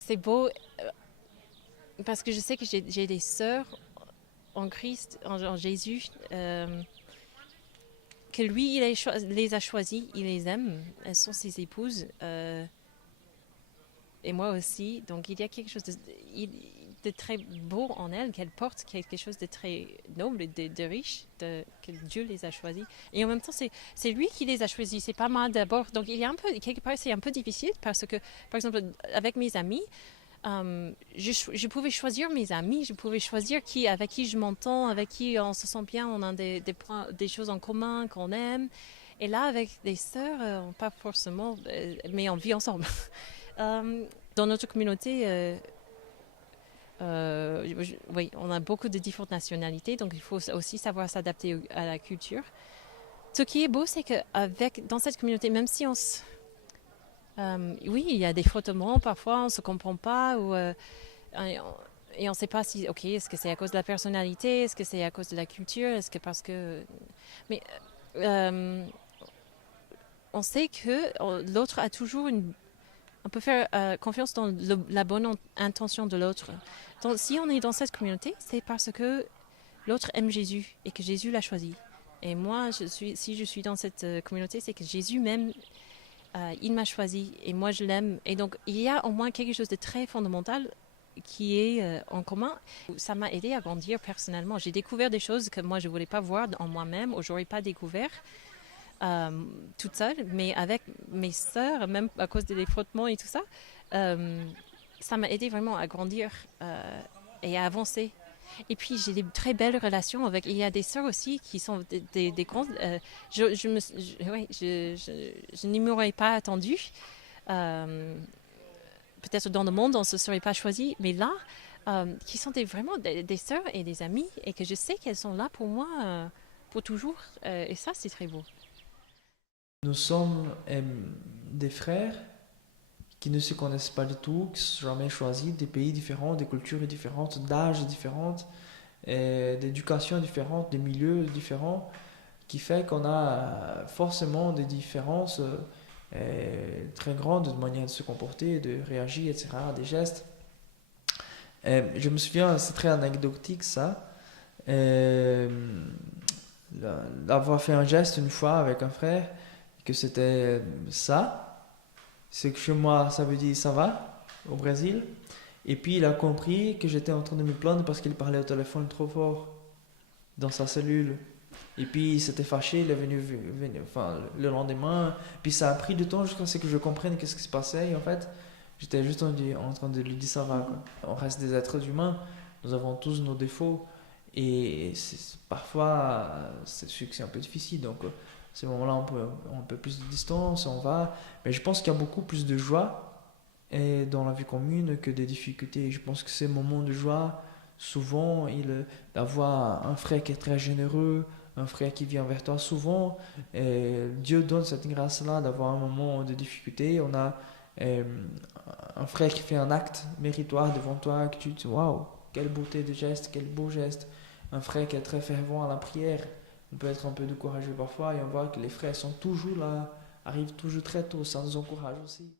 C'est beau parce que je sais que j'ai des sœurs en Christ, en Jésus, que lui, les a choisies, il les aime, elles sont ses épouses, et moi aussi. Donc il y a quelque chose de très beau en elles, qu'elles portent quelque chose de très noble, de riche, que Dieu les a choisis. Et en même temps, c'est lui qui les a choisis, c'est pas moi d'abord. Donc il y a un peu, quelque part, c'est un peu difficile parce que, par exemple, avec mes amis, je pouvais choisir mes amis, je pouvais choisir avec qui je m'entends, avec qui on se sent bien, on a des choses en commun qu'on aime. Et là, avec des sœurs, pas forcément, mais on vit ensemble. Dans notre communauté, oui, on a beaucoup de différentes nationalités, donc il faut aussi savoir s'adapter à la culture. Ce qui est beau, c'est que dans cette communauté, même si oui, il y a des frottements, parfois on ne se comprend pas, et on ne sait pas si, ok, est-ce que c'est à cause de la personnalité, est-ce que c'est à cause de la culture, est-ce que parce que... Mais euh, on sait que l'autre a toujours on peut faire confiance dans la bonne intention de l'autre. Donc, si on est dans cette communauté, c'est parce que l'autre aime Jésus et que Jésus l'a choisi. Et moi, si je suis dans cette communauté, c'est que Jésus même, il m'a choisi et moi je l'aime. Et donc, il y a au moins quelque chose de très fondamental qui est en commun. Ça m'a aidé à grandir personnellement. J'ai découvert des choses que moi je ne voulais pas voir en moi-même ou je n'aurais pas découvert toute seule, mais avec mes sœurs, même à cause des frottements et tout ça, euh, ça m'a aidé vraiment à grandir et à avancer. Et puis j'ai des très belles relations avec. Il y a des sœurs aussi qui sont des grandes. Ouais, je n'y m'aurais pas attendu. Euh, Peut-être dans le monde on ne se serait pas choisi, mais là, qui sont vraiment des sœurs et des amies et que je sais qu'elles sont là pour moi pour toujours. Et ça, c'est très beau. Nous sommes des frères qui ne se connaissent pas du tout, qui se sont jamais choisis, des pays différents, des cultures différentes, d'âges différents, d'éducation différente, des milieux différents, qui fait qu'on a forcément des différences très grandes de manière de se comporter, de réagir, etc., des gestes. Je me souviens, c'est très anecdotique ça, euh, d'avoir fait un geste une fois avec un frère, que c'était ça, c'est que chez moi ça veut dire ça va, au Brésil, et puis il a compris que j'étais en train de me plaindre parce qu'il parlait au téléphone trop fort dans sa cellule. Et puis il s'était fâché, il est venu enfin, le lendemain. Puis ça a pris du temps jusqu'à ce que je comprenne qu'est-ce qui se passait. Et en fait, j'étais juste en train de lui dire ça va, quoi. On reste des êtres humains, nous avons tous nos défauts. Et parfois, c'est sûr que c'est un peu difficile. Donc, à ces moments-là, on peut plus de distance, on va. Mais je pense qu'il y a beaucoup plus de joie dans la vie commune que des difficultés. Je pense que ces moments de joie, souvent, d'avoir un frère qui est très généreux, un frère qui vient vers toi, souvent, Dieu donne cette grâce-là d'avoir un moment de difficulté. On a euh, un frère qui fait un acte méritoire devant toi, que tu te dis, waouh, quelle beauté de geste, quel beau geste. Un frère qui est très fervent à la prière. On peut être un peu découragé parfois et on voit que les frères sont toujours là, arrivent toujours très tôt, ça nous encourage aussi.